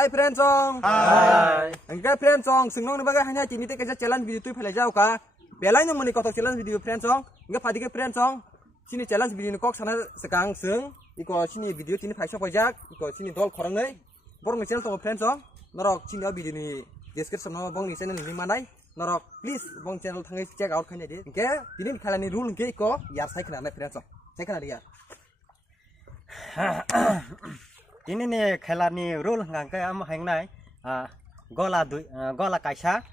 Hai friend song. Hai. Engkau friend song, senang nih bagai hanya cini teh challenge video tu pilih jauh kah? Belanya mau nikah challenge video friend song. Engkau padi ke friend song. Sini challenge video nikah sana sekarang seng. Iko sini video sini paisa pajak. Iko sini dol korang nih. Borong channel tu friend song. Norok sini video ni description nama bong ni channel ni mana? Norok please bong channel thangai check out kan jadi. Engkau ini kalian ni rule engkau iko yar saya kena nih friend song. Saya kena dia. Ini nih khelani rule ngangke am hang nai gola kaisa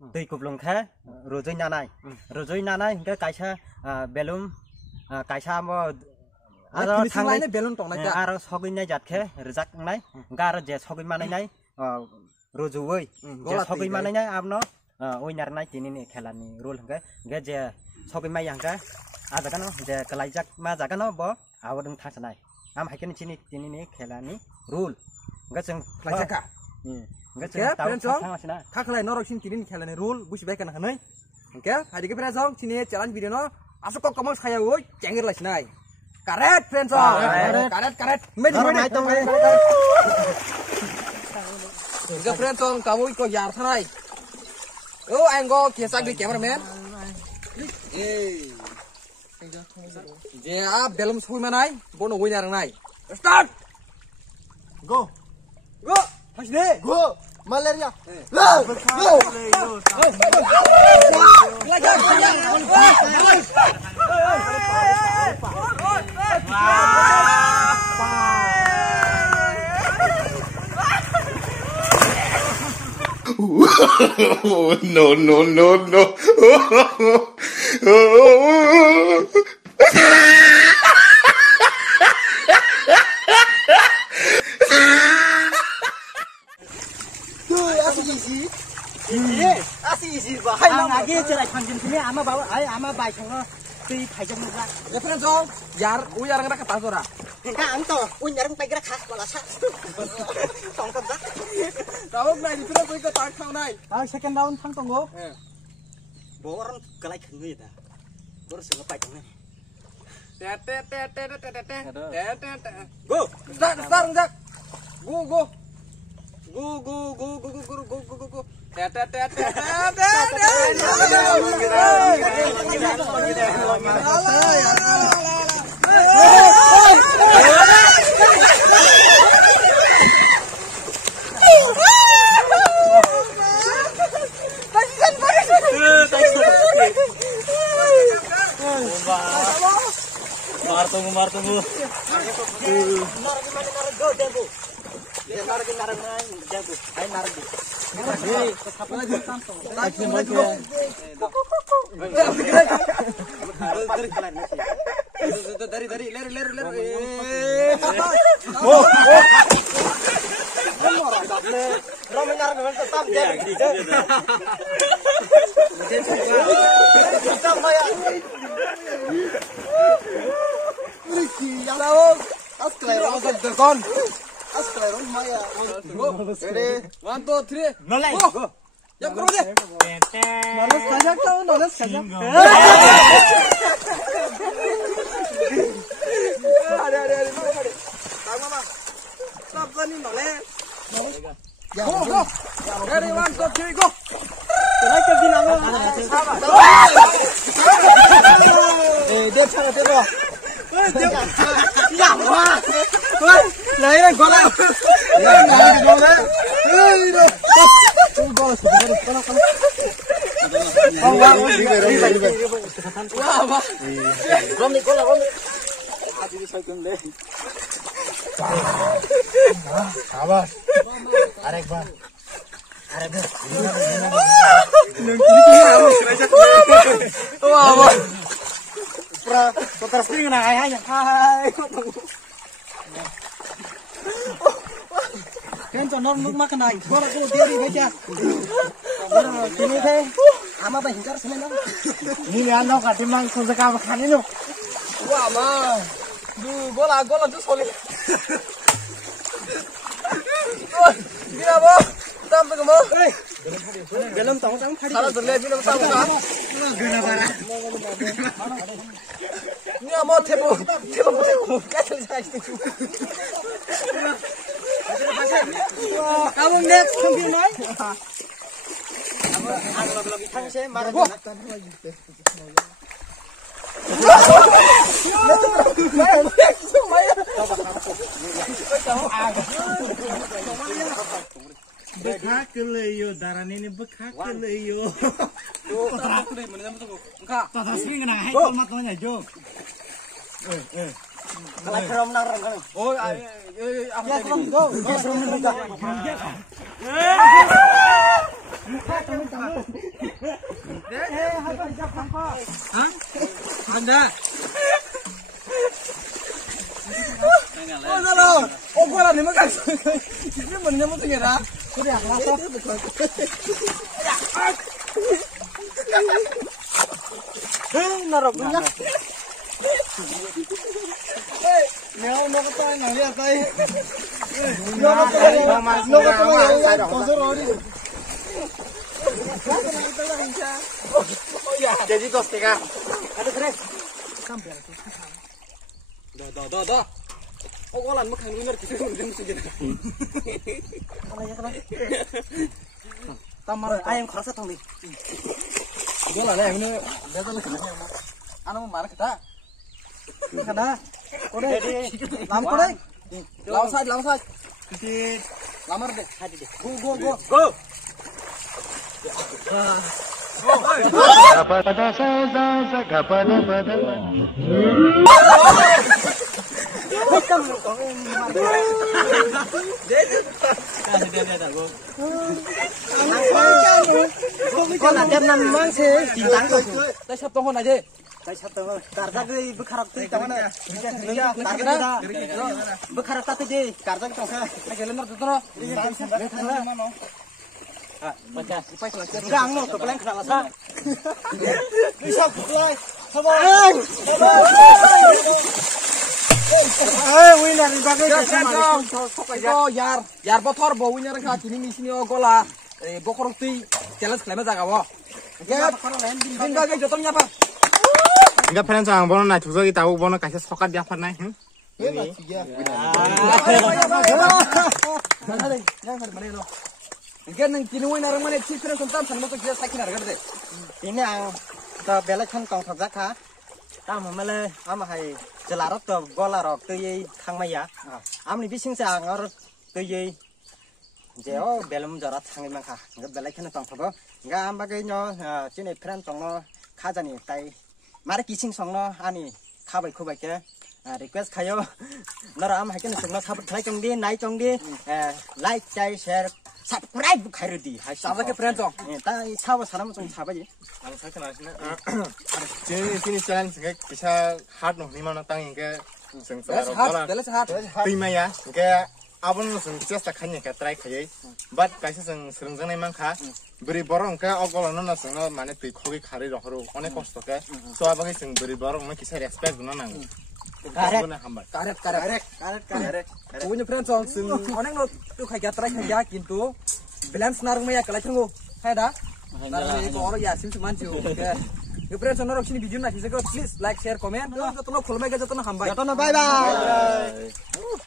dui kublung khe rojoi nanai ke kaisa belum kaisa mo aro thangai ni belum tong nai aro sogin nai jat khe rijak nai gar je sogin manai nai rojoi je sogin manai nai amno oinar nai tini nih khelani rule ngke ge je sogin mai yang ke ada kan je kelaijak ma jaga no bo awodung thangsanai am hakin cini nih khelani rule enggak ceng kelaijak ka enggak ceng tahu thangmasina kaklai norok sini tini khelani rule busibai kana hanai engke hadi ke friend song sini challenge video no asuk kok kamu saya woi cengir lah sinai karet friend song karet medi tong engke friend song kamu ikut yar sanai oh anggo kesak di cameraman ya belum suwi manai bono winner nai start go hasne go malaria no asih bah hai nang agi cerai khangjin sini ama bawa ama bai thang tui phajam na ya friend song yar uyar ngara kata sora ka ang to unyar pai gra khas bala sa tong kam da kamu nai di friend song ikut tak kau nai second round thang tongo bo orang kalai khangui da bor sing pai thang go start ngak go Mar tunggu. Dari ler Ready? 1, 2, 3. Go. Jump karo deh. Noles kajak tau, noles kajak. Ada. Tahu mama. Stop nih noles. Go. Ready? 1, 2, 3, go. Tulai ke di nama. Dia cara dia. Ya, wah. Này này con nào. Con đấy. Con con Kan cho nước mắc cái này, có là cô tiêu đi đấy chưa? Cái này thế, ama bay hincar semen đâu? Ni lihat dong, kasih mang kau sekarang makan ini. Wah mah, gola tu solid. Gila boh, sampai kemana? Belum tahu kamu tadi. Salah terlihat belum tahu kan? Guna bara. Ini mau tebo, kayak terjadi. Kamu next sambil naik. Ang lagi thang se mar. Bekak keleyo darah ini bekak keleyo. Tata sini kena hai kol matanya jo. Kalau kerom nang rang kan. Oh, ya from go. Ya from go. Anda. Oh, salah. Oh, gua lah nih makan. Ini bener mau tuh ya. Sudah, langsung. Naruh punya. Nyaw no kata nang lihat tay. No kata konsor ori. Oh ya, jadi tos tega. Ada keren. Sampai. Dah. Oh, golan makan winner gitu udah mesti jadi. Tamar Ayam kerasa tong di. golan ya ini betul kena. Anu mau marah kita. Kena. Udah. Lampu deh. Langsat. Sedikit. Lamar deh. Hadi deh. Go. Kau nanti namang se bintang tu. Saya siap tongkon aja. Saya satu. Karena gue berharap tu tangan. Berharap tadi je. Karena kita kan. Aja lemar tuh terus. Baca. Gang no, kepala kena lasa. Bisa kepala. Sabar. Winner di bagai. Oh, yar botor bo winner ka kini misini gola. Bokorokti challenge klaim jaga bo. Ya, din bagai jotom nyapa. Enggak pernah sang bono na chuzo kita bono kasih sokat dia pernah. Ikan nang kini winner mana cipre sontam sama tuh dia sakin harga deh. Ini ang ta bela kan kong thak zakha. Ta mamale ama hai jelarot to golarok tu ye khangmaya. Amni bising sa angor tu ye jeo belum jarat hangi mangkha. Ngat bela kan kong thak. Nga am bagai nyo chine friend tong no khajani tai. Mari kising song no ani khabai khubai ke. Request khayo. Nara am hai kan song no khabai khai chong di nai chong di. Like chai share subscribe khai di. Sama ke friend song. Ta sawa saram chong sabai. Sini challenge ke bisa hard no ni mana tang ke seng Belas hat. Prima ya ke abon no seng just khanya ke try khayai but kaisa seng srengjang nai mangkha beri borong ke ogol no seng mane tui khogi khari rohru onek kosto ke so abagi seng beri borong no kisa respect no nang Karet. Punya friend song sing onek no tu khai gatra khai kintu balance narung maya kala chungu. Hai dah. Narung ini ko oro ya sim man ju. Yo friend song norok sini video na kisa ko please like share comment. Jotono khulmai ga jotono hambai. Bye bye.